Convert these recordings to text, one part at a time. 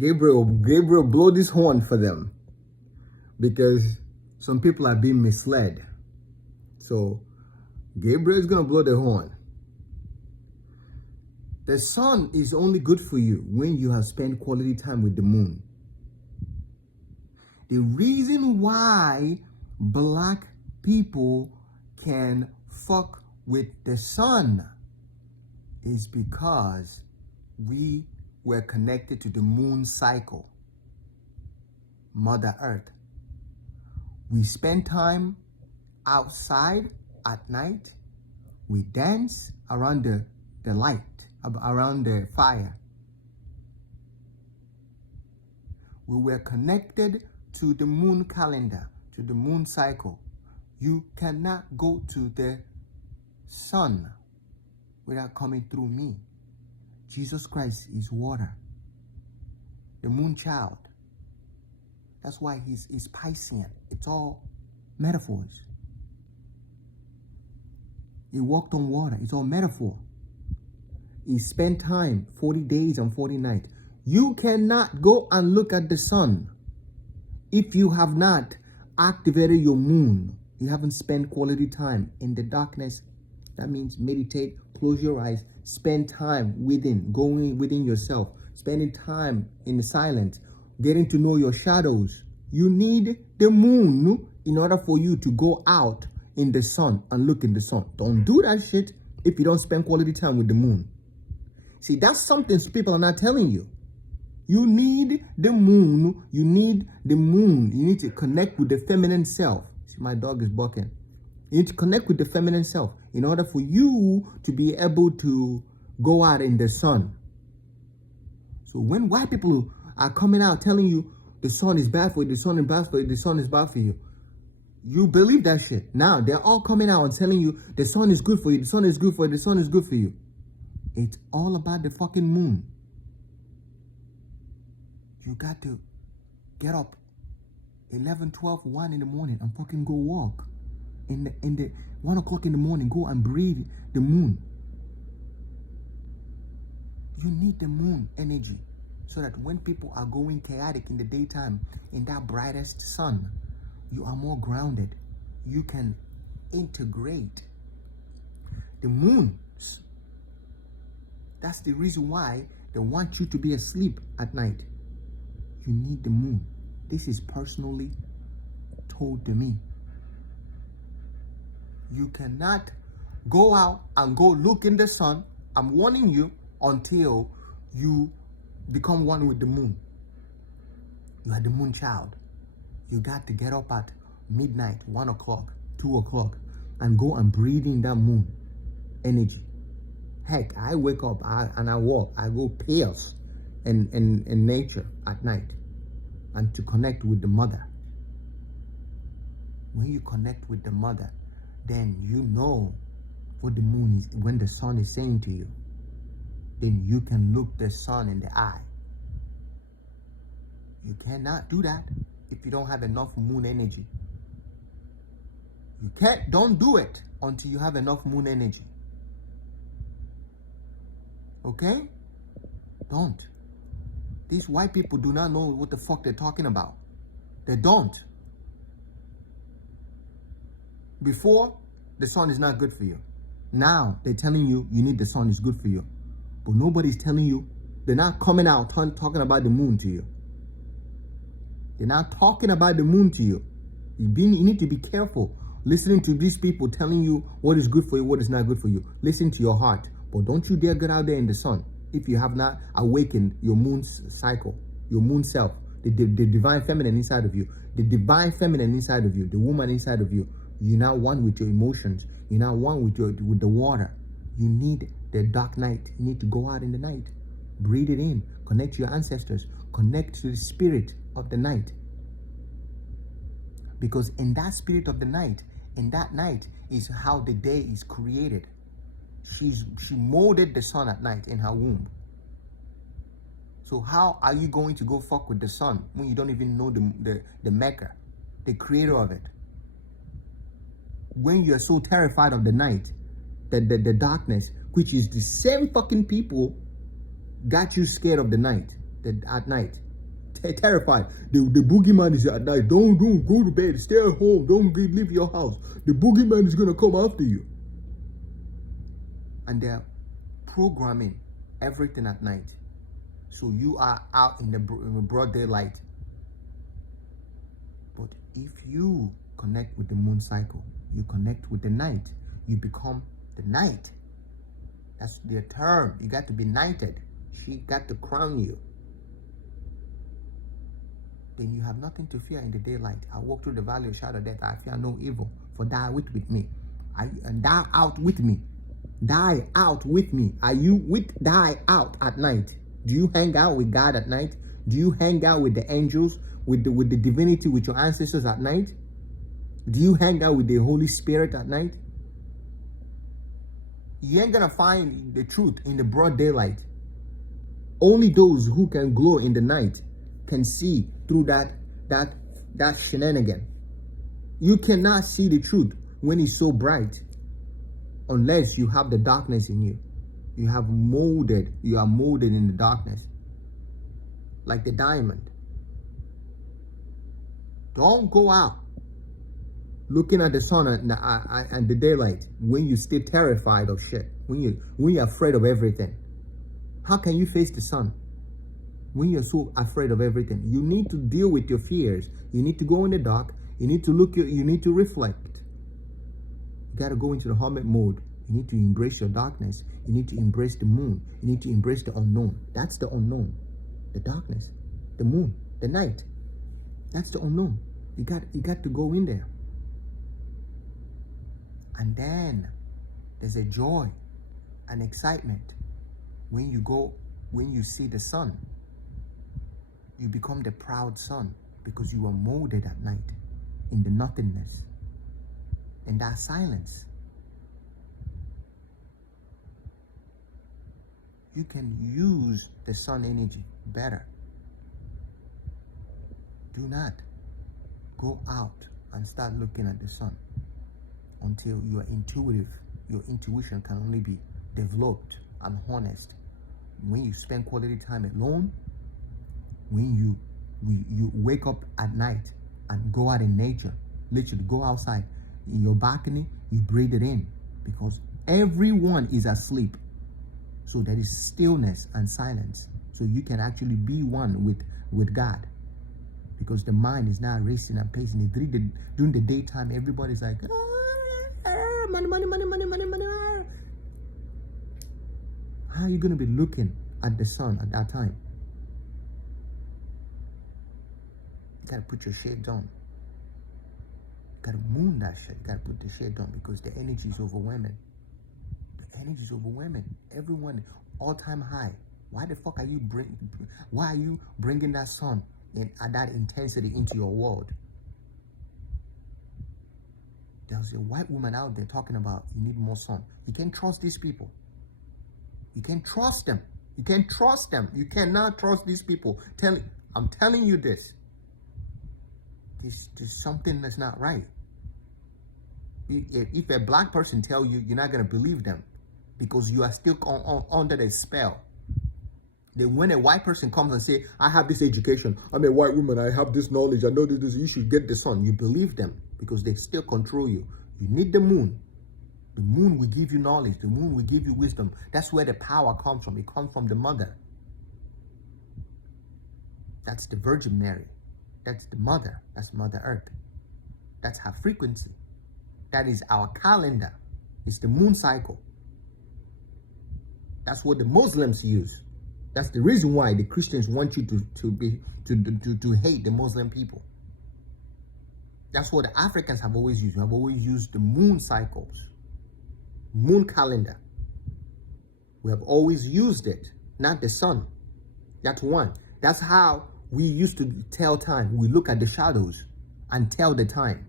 Gabriel, blow this horn for them, because some people are being misled. So Gabriel is going to blow the horn. The sun is only good for you when you have spent quality time with the moon. The reason why black people can fuck with the sun is because we were connected to the moon cycle, Mother Earth. We spend time outside at night. We dance around the light, around the fire. We were connected to the moon calendar, to the moon cycle. You cannot go to the sun without coming through me. Jesus Christ is water, the moon child. That's why he's Piscean. It's all metaphors. He walked on water. It's all metaphor. He spent time, 40 days and 40 nights. You cannot go and look at the sun if you have not activated your moon. You haven't spent quality time in the darkness. That means meditate, close your eyes, spend time going within yourself, spending time in the silence, getting to know your shadows. You need the moon in order for you to go out in the sun and look in the sun. Don't do that shit if you don't spend quality time with the moon. See, that's something people are not telling you. You need the moon. You need the moon. You need to connect with the feminine self. See, my dog is barking. You need to connect with the feminine self in order for you to be able to go out in the sun. So when white people are coming out telling you the sun is bad for you, the sun is bad for you, the sun is bad for you, you believe that shit. Now they're all coming out and telling you the sun is good for you, the sun is good for you, the sun is good for you. It's all about the fucking moon. You got to get up 11, 12, 1 in the morning and fucking go walk. In the 1 o'clock in the morning, go and breathe the moon. You need the moon energy so that when people are going chaotic in the daytime, in that brightest sun, you are more grounded. You can integrate the moon. That's the reason why they want you to be asleep at night. You need the moon. This is personally told to me. You cannot go out and go look in the sun. I'm warning you until you become one with the moon. You are the moon child. You got to get up at midnight, 1 o'clock, 2 o'clock, and go and breathe in that moon energy. Heck, I wake up and I walk. I go pales in nature at night, and to connect with the mother. When you connect with the mother, then you know what the moon is, when the sun is saying to you. Then you can look the sun in the eye. You cannot do that if you don't have enough moon energy. Don't do it until you have enough moon energy. Okay? Don't. These white people do not know what the fuck they're talking about. They don't. Before, the sun is not good for you. Now, they're telling you need the sun is good for you. But nobody's telling you. They're not coming out talking about the moon to you. They're not talking about the moon to you. You need to be careful listening to these people telling you what is good for you, what is not good for you. Listen to your heart. But don't you dare get out there in the sun if you have not awakened your moon cycle, your moon self, the divine feminine inside of you, the divine feminine inside of you, the woman inside of you. You're not one with your emotions. You're not one with the water. You need the dark night. You need to go out in the night. Breathe it in. Connect to your ancestors. Connect to the spirit of the night. Because in that spirit of the night, in that night is how the day is created. She molded the sun at night in her womb. So how are you going to go fuck with the sun when you don't even know the maker, the creator of it? When you're so terrified of the night, the darkness, which is the same fucking people got you scared of the night, at night. terrified. The boogeyman is at night. Don't go to bed. Stay at home. Don't leave your house. The boogeyman is gonna come after you. And they're programming everything at night. So you are out in the broad daylight. But if you connect with the moon cycle, you connect with the night, you become the night. That's their term. You got to be knighted. She got to crown you. Then you have nothing to fear in the daylight. I walk through the valley of shadow of death. I fear no evil, for thou art with me. And thou out with me. Die out with me. Are you with die out at night? Do you hang out with God at night? Do you hang out with the angels, with the divinity, with your ancestors at night? Do you hang out with the Holy Spirit at night? You ain't gonna find the truth in the broad daylight. Only those who can glow in the night can see through that shenanigan. You cannot see the truth when it's so bright, unless you have the darkness in you. You are molded in the darkness, like the diamond. Don't go out looking at the sun and the daylight when you stay terrified of shit, when you're afraid of everything. How can you face the sun when you're so afraid of everything? You need to deal with your fears. You need to go in the dark. You need to you need to reflect. You got to go into the hermit mode. You need to embrace your darkness. You need to embrace the moon. You need to embrace the unknown. That's the unknown. The darkness, the moon, the night. That's the unknown. You got to go in there. And then there's a joy and excitement when you see the sun. You become the proud son because you are molded at night in the nothingness, in that silence. You can use the sun energy better. Do not go out and start looking at the sun until you are intuitive. Your intuition can only be developed and honest when you spend quality time alone, when you wake up at night and go out in nature. Literally go outside in your balcony, you breathe it in, because everyone is asleep. So there is stillness and silence. So you can actually be one with God, because the mind is now racing and pacing. During the daytime, everybody's like, money, money, money, money, money, money. How are you going to be looking at the sun at that time? You got to put your shades on. You got to moon that shit. You got to put the shade on, because the energy is overwhelming. The energy is overwhelming. Everyone, all-time high. Why the fuck are you bringing that sun at that intensity into your world? There's a white woman out there talking about you need more sun. You can't trust these people. You can't trust them. You can't trust them. You cannot trust these people. I'm telling you this. There's something that's not right. If a black person tell you, you're not going to believe them, because you are still under the spell. Then when a white person comes and say, I have this education, I'm a white woman, I have this knowledge, I know this, you should get the sun, you believe them, because they still control you. You need the moon. The moon will give you knowledge. The moon will give you wisdom. That's where the power comes from. It comes from the mother. That's the Virgin Mary. That's the mother. That's Mother Earth. That's her frequency. That is our calendar. It's the moon cycle. That's what the Muslims use. That's the reason why the Christians want you to hate the Muslim people. That's what the Africans have always used. We have always used the moon cycles, moon calendar. We have always used it, not the sun. That's one. That's how we used to tell time. We look at the shadows and tell the time.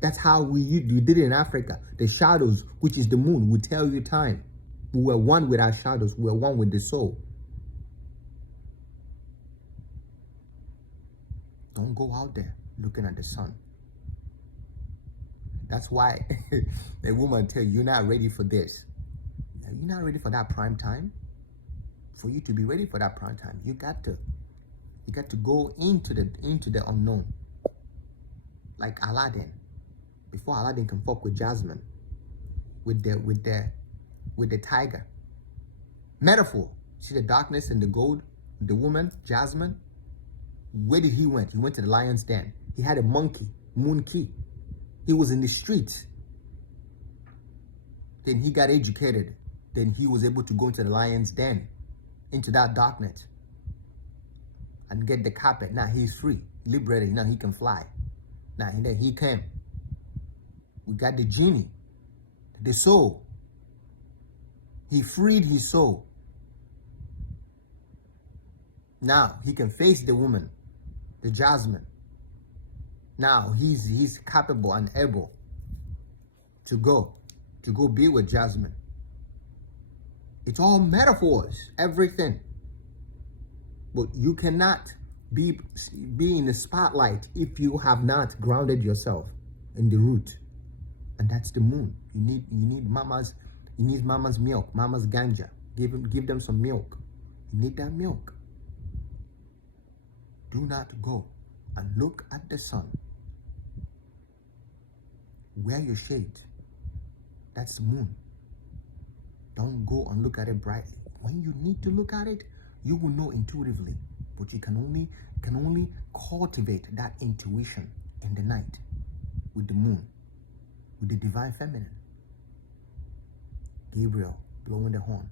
That's how we did it in Africa. The shadows, which is the moon, will tell you time. We were one with our shadows. We were one with the soul. Don't go out there looking at the sun. That's why a woman tell you, you're not ready for this. You're not ready for that prime time. For you to be ready for that prime time, you got to You got to go into the unknown. Like Aladdin. Before Aladdin can fuck with Jasmine. With the tiger. Metaphor. See the darkness and the gold? The woman, Jasmine. Where did he went? He went to the lion's den. He had a monkey, Moon Key. He was in the streets. Then he got educated. Then he was able to go into the lion's den, into that darkness, and get the carpet. Now he's free, liberated. Now he can fly. Now and then he came. We got the genie, the soul. He freed his soul. Now he can face the woman, the Jasmine. Now he's capable and able to go be with Jasmine. It's all metaphors, everything. But you cannot be in the spotlight if you have not grounded yourself in the root, and that's the moon. You need mama's milk, mama's ganja. Give them some milk. You need that milk. Do not go and look at the sun. Wear your shade. That's the moon. Don't go and look at it brightly. When you need to look at it, you will know intuitively. But you can only cultivate that intuition in the night with the moon, with the divine feminine. Gabriel blowing the horn.